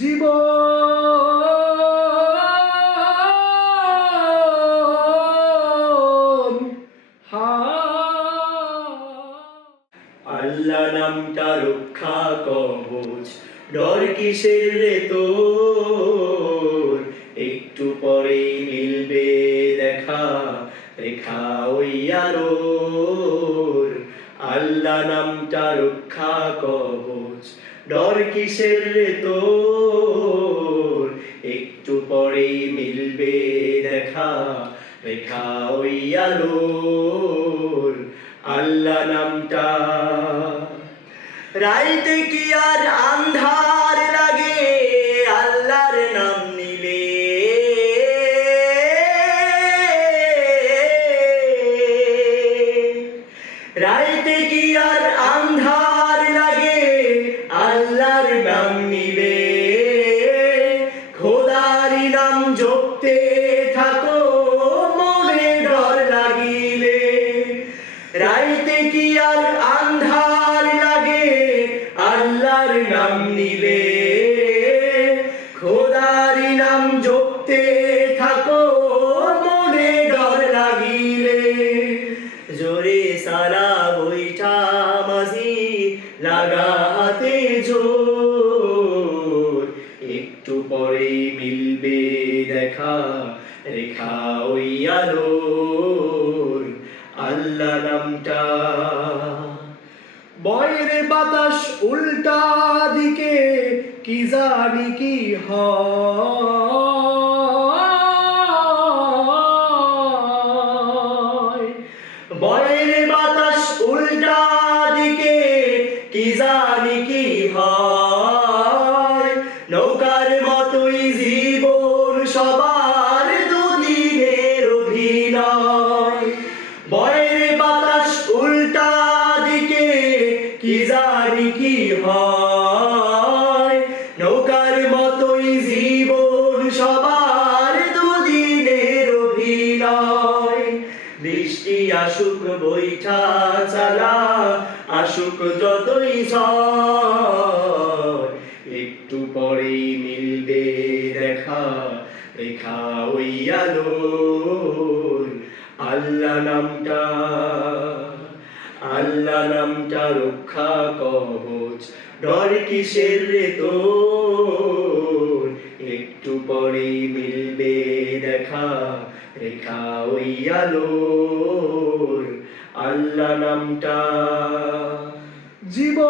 জীবন আল্লাহ নামটা রক্ষা কবচ, ডর কিসের রে তোর? একটু পরেই মিলবে দেখা, রেখা ওই আলোর। আল্লাহ নামটা রক্ষা কবচ, ডর কিসের রে তোর? একটু পরেই মিলবে দেখা, রেখা ওই আলোর। আল্লাহ নামটা রাইতে কি আর আন্ধার লাগে আল্লাহর নাম নিলে? রাইতে কি আর আন্ধার লাগে আল্লাহর নাম নিলে? খোদারি নাম জপতে থাকো মনে ডর লাগিলে। রাইতে কি আর আন্ধার লাগে আল্লাহর নাম নিলে? খোদারি নাম জপতে থাকো মনে ডর লাগিলে। জোরে সারা বৈঠা মাঝি লাগা হাতে জোর, একটু পরে মিলবে দেখা, রেখা ওই আলোর। আল্লাহ নামটা বয়ের বাতাস উল্টা দিকে কি জানি কি হয়। বয়ের বাতাস উল্টা দিকে কি জানি কি হয়। নৌকার মতোই জীবন সবার দুদিনের অভিনয়। বয়ের বাতাস উল্টা দিকে কি জানি কি হয়। নৌকার মতোই জীবন সবার দুদিনের অভিনয়। বৃষ্টি আসুক বৈঠা চালা, আসুক যতই ঝড়, একটু পরেই মিলবে দেখা, রেখা ওই আলোর। আল্লাহ নামটা আল্লাহ নামটা রক্ষা কবচ, ডর কিসের রে তোর? একটু পরেই মিলবে দেখা, রেখা ওই আলোর। আল্লাহ নামটা জীবন